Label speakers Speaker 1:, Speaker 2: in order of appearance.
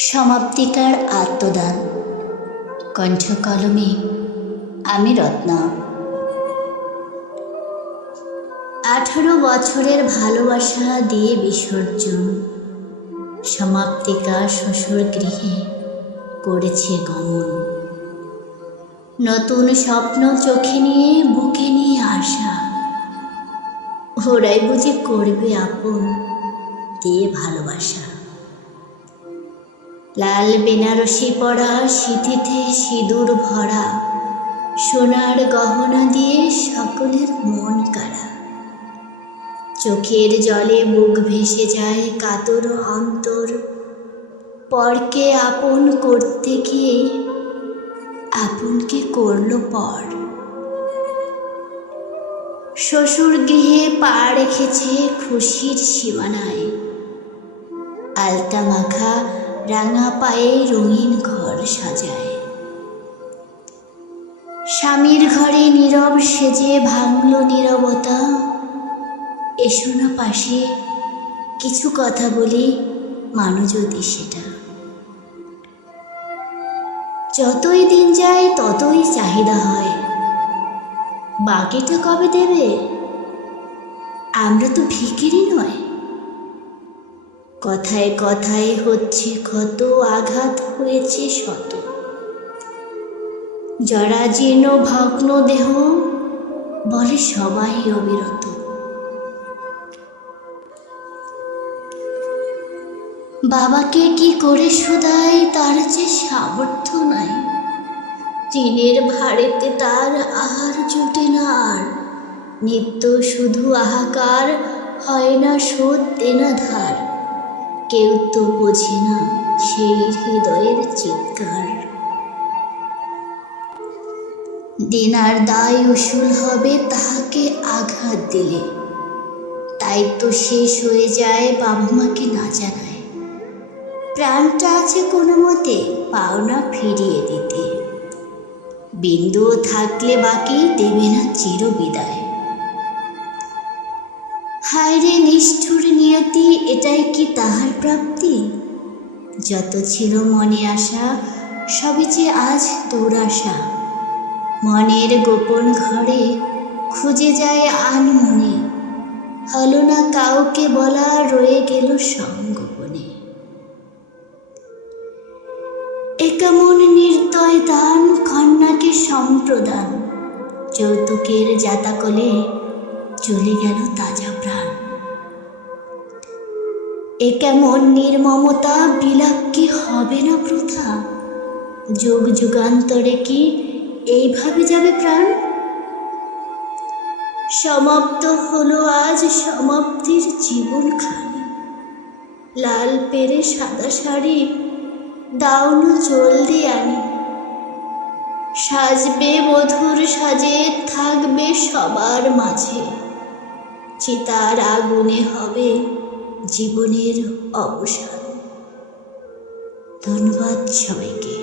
Speaker 1: সমাপ্তিকার আত্মদান। কণ্ঠ কলমে আমি রত্না। আঠারো বছরের ভালোবাসা দিয়ে বিসর্জন, সমাপ্তিকা শ্বশুর গৃহে করেছে গমন। নতুন স্বপ্ন চোখে নিয়ে, বুকে নিয়ে আসা ওরাই বুঝি করবে আপন, দিয়ে ভালোবাসা। লাল বেনারসি পরা সিঁথিতে সিঁদুর ভরা, সোনার গহনা দিয়ে সকলের মন কাড়া। চোখের জলে বুক ভেসে যায় কাতর অন্তর, পরকে আপন করতে গিয়ে আপনকে করল পর। শ্বশুর গৃহে পা রেখেছে খুশির সীমানায় আলতা মাখা রাঙা পায়ে রঙিন ঘর সাজায়। স্বামীর ঘরে নীরব সেজে ভাঙল নীরবতা। এসো না পাশে, কিছু কথা বলি মানু যদি সেটা। যতই দিন যায়, ততই চাহিদা হয়। বাকিটা কবে দেবে? আমরা তো ভিকিরি নয়। কথায় কথায় হচ্ছে ক্ষত, আঘাত হয়েছে শত। জরাজীর্ণ ভগ্ন দেহ, বলে সবাই অবিরত। বাবাকে কি করে শোধায়, তার যে সামর্থ্য নাই। ঋণের ভারেতে তার আহার জোটে না আর। নিত্য শুধু আহাকার, হয় না শোধ দেনা ধার কেউ তো বোঝে না সেই হৃদয়ের চিৎকার। দেনার দায় উসুল হবে তাহাকে আঘাত দিলে। তাই তো শেষ হয়ে যায় বাবা মাকে না জানায়। প্রাণটা আছে কোনো মতে পাওনা ফিরিয়ে দিতে। বিন্দুও থাকলে বাকি দেবে না চির বিদায় হায় রে নিষ্ঠুর নিয়তি এটাই কি তাহার প্রাপ্তি? যত ছিল মনে আসা সবই যে আজ দুরাশা মনের গোপন ঘরে খুঁজে যায় আন মনে। হলো না কাউকে বলা, রয়ে গেল সঙ্গোপনে এ কেমন নির্দয় দান, কন্যাকে সম্প্রদান। যৌতুকের জাতাকলে চলে গেল তাজা এ কেমন নির্মমতা বিলাপ কি হবে না প্রথা? যুগ যুগান্তরে কি এইভাবে যাবে প্রাণ? সমাপ্ত হলো আজ সমাপ্তির জীবনখানি লাল পেরে সাদা শাড়ি, দাউনো জলদি আনি। সাজবে বধুর সাজে, থাকবে সবার মাঝে। চিতার আগুনে হবে জীবনের অবসান। ধন্যবাদ সবাইকে।